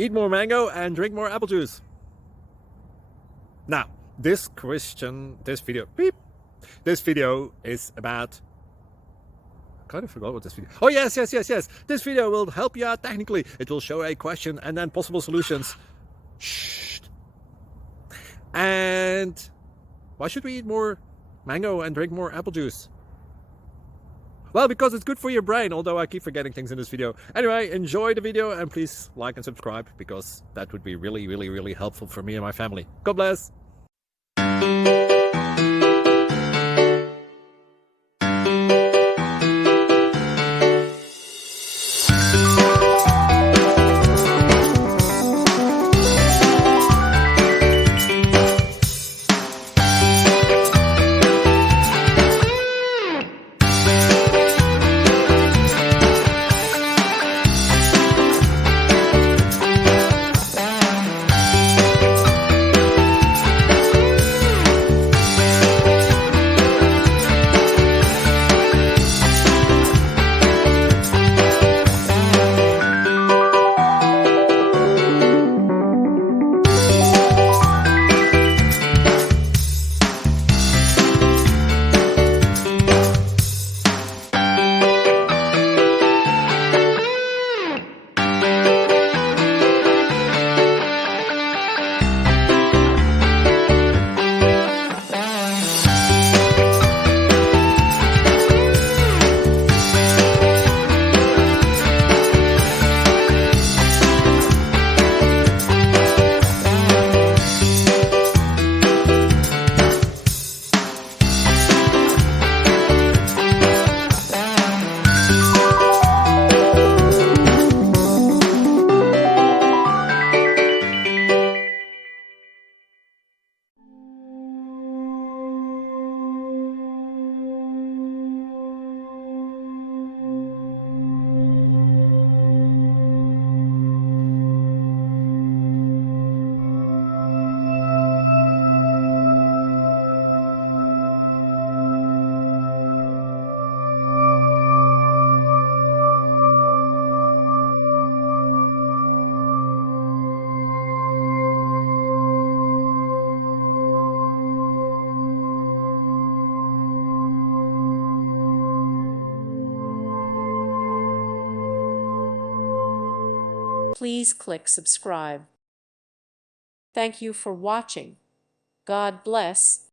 Eat more mango and drink more apple juice. Now, this video is about, I kind of forgot what this video. Oh, yes. This video will help you out technically. It will show a question and then possible solutions. Shh. And why should we eat more mango and drink more apple juice? Well, because it's good for your brain, although I keep forgetting things in this video. Anyway, enjoy the video and please like and subscribe, because that would be really helpful for me and my family. God bless. Please click subscribe. Thank you for watching. God bless.